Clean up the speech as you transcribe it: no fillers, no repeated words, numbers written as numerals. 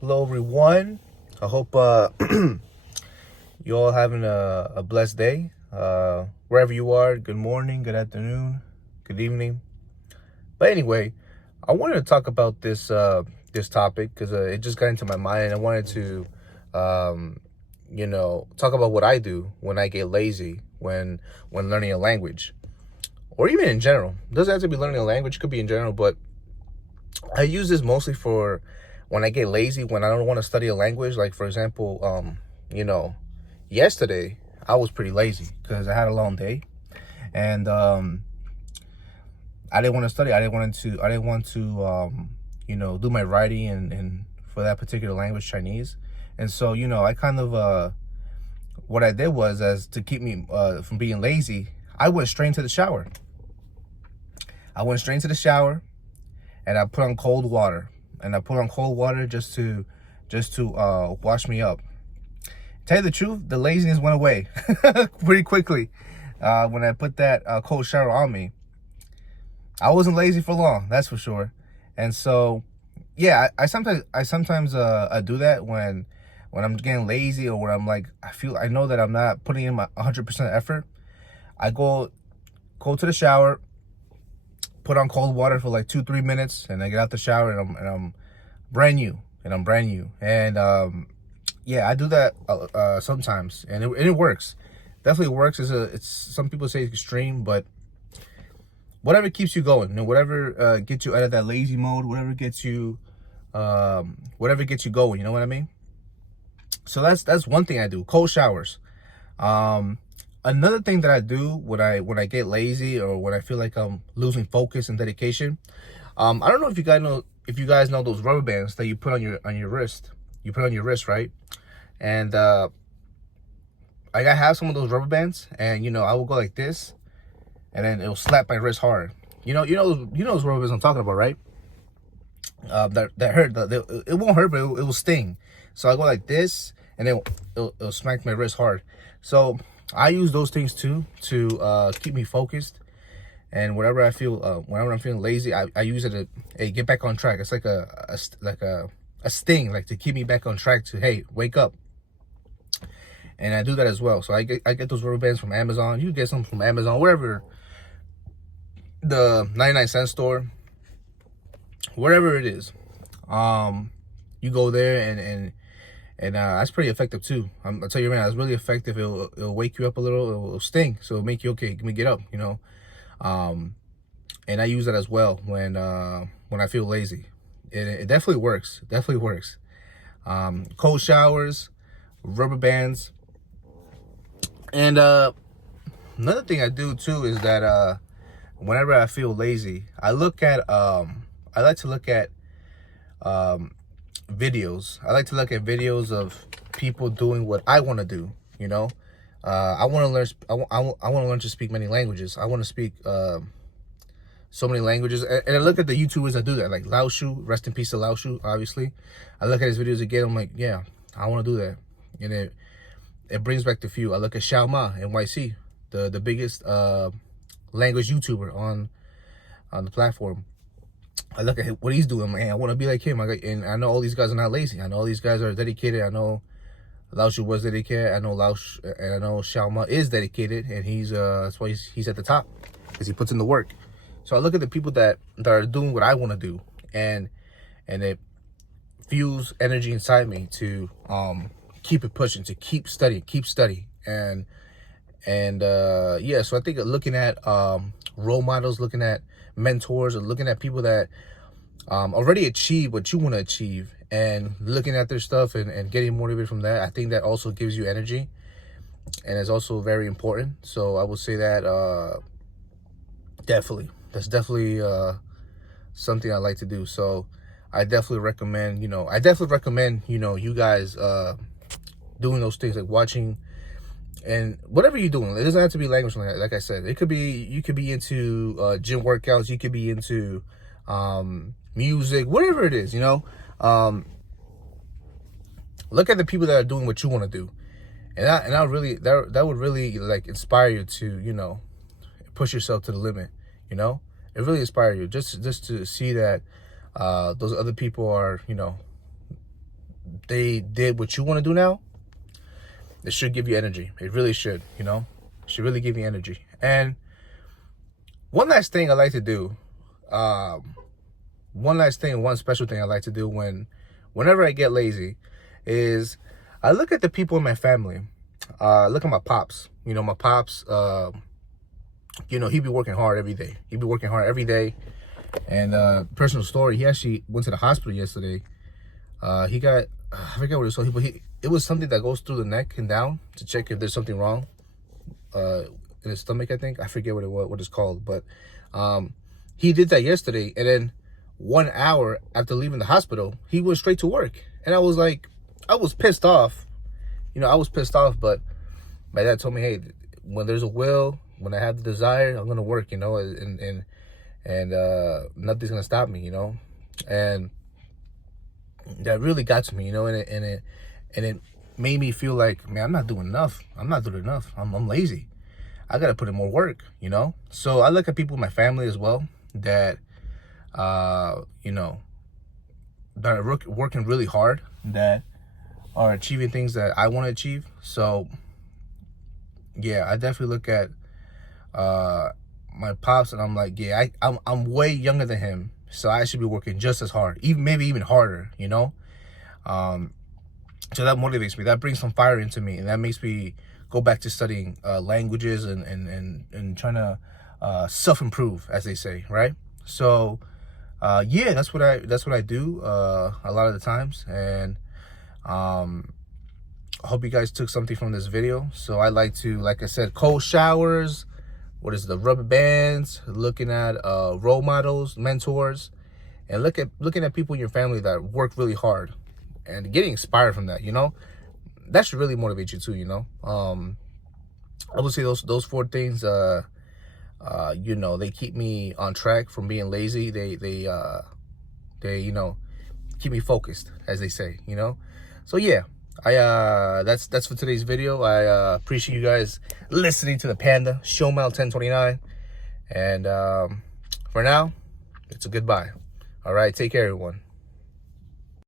Hello, everyone. I hope you all having a blessed day. Wherever you are, good morning, good afternoon, good evening. But anyway, I wanted to talk about this topic because it just got into my mind. I wanted to, talk about what I do when I get lazy when learning a language, or even in general. It doesn't have to be learning a language; it could be in general, but I use this mostly for when I get lazy, when I don't want to study a language. Like, for example, yesterday I was pretty lazy because I had a long day, and I didn't want to study. I didn't want to do my writing and for that particular language, Chinese. And so, I kind of what I did was, as to keep me from being lazy, I went straight into the shower. I went straight into the shower and I put on cold water. And I put on cold water just to wash me up. Tell you the truth, the laziness went away pretty quickly when I put that cold shower on me. I wasn't lazy for long, that's for sure. And so, yeah, I sometimes I do that when I'm getting lazy, or when I'm like, I know that I'm not putting in my 100% effort. I go to the shower, put on cold water for like 2-3 minutes, and I get out the shower and I'm brand new. And yeah, I do that sometimes, and it works. Definitely works. It's some people say it's extreme, but whatever keeps you going, whatever gets you out of that lazy mode, whatever gets you going, you know what I mean? So that's one thing I do, cold showers. Another thing that I do when I get lazy, or when I feel like I'm losing focus and dedication, I don't know if you guys know those rubber bands that you put on your wrist. You put on your wrist, right? And I have some of those rubber bands, and I will go like this, and then it'll slap my wrist hard. You know those rubber bands I'm talking about, right? That hurt. It won't hurt, but it will sting. So I go like this, and it'll smack my wrist hard. So I use those things too to keep me focused. And whenever I'm feeling lazy, I use it to get back on track. It's like a sting, like to keep me back on track, to, hey, wake up. And I do that as well. So I get those rubber bands from Amazon. You get some from Amazon, wherever, the 99-cent store, wherever it is. You go there, and that's pretty effective too. I'll tell you, man, it's really effective. It'll wake you up a little. It'll sting, so it'll make you, okay, let me get up. And I use that as well when I feel lazy. It definitely works. Cold showers, rubber bands, and another thing I do too is that whenever I feel lazy, I like to look at videos. I like to look at videos of people doing what I want to do. I want to learn. I want to learn to speak many languages. I want to speak so many languages. And I look at the YouTubers that do that, like Lao Shu. Rest in peace to Lao Shu, obviously. I look at his videos again. I'm like, yeah, I want to do that. And it brings back the few. I look at Xiao Ma, NYC, the biggest language YouTuber on the platform. I look at what he's doing, man. I want to be like him. And I know all these guys are not lazy. I know all these guys are dedicated. I know Lao Shu was dedicated. I know and I know Xiao Ma is dedicated, and that's why he's at the top, because he puts in the work. So I look at the people that are doing what I want to do, and it fuels energy inside me to keep it pushing, to keep studying, and yeah. So I think looking at role models, looking at mentors, or looking at people that already achieve what you want to achieve, and looking at their stuff and getting motivated from that, I think that also gives you energy, and is also very important. So I would say that that's definitely something I like to do. So I definitely recommend, you guys doing those things, like watching, and whatever you're doing. It doesn't have to be language, like I said. You could be into gym workouts. You could be into music, whatever it is. Look at the people that are doing what you want to do, and that would really like inspire you to push yourself to the limit. It really inspires you just to see that those other people are they did what you want to do now, it should give you energy. It really should, you know? It should really give you energy. And one last thing I like to do, one special thing I like to do whenever I get lazy is I look at the people in my family. Look at my pops. You know, my pops, you know, he be working hard every day. And personal story, he actually went to the hospital yesterday. He got, I forget what it was, but it was something that goes through the neck and down to check if there's something wrong in his stomach, I think. I forget what it's called, but he did that yesterday, and then 1 hour after leaving the hospital, he went straight to work. And I was like, I was pissed off. You know, I was pissed off, but my dad told me, hey, when there's a will, when I have the desire, I'm gonna work, you know, and nothing's gonna stop me, you know. And that really got to me, you know, and it made me feel like, man, I'm not doing enough. I'm lazy. I gotta put in more work, you know. So I look at people in my family as well that, you know, that are working really hard, that are achieving things that I want to achieve. So yeah, I definitely look at my pops and I'm like, yeah, I'm way younger than him, so I should be working just as hard, maybe even harder, you know. So that motivates me, that brings some fire into me, and that makes me go back to studying languages and trying to self-improve, as they say, right? So yeah, that's what I do a lot of the times. And I hope you guys took something from this video. So I like to, like I said, cold showers, the rubber bands, looking at role models, mentors, and looking at people in your family that work really hard and getting inspired from that, you know. That should really motivate you too, you know. I would say those 4 things, you know, they keep me on track from being lazy. They you know, keep me focused, as they say, you know. So yeah, that's for today's video. I appreciate you guys listening to the Panda Showmel 1029, and for now, it's a goodbye. All right, take care, everyone.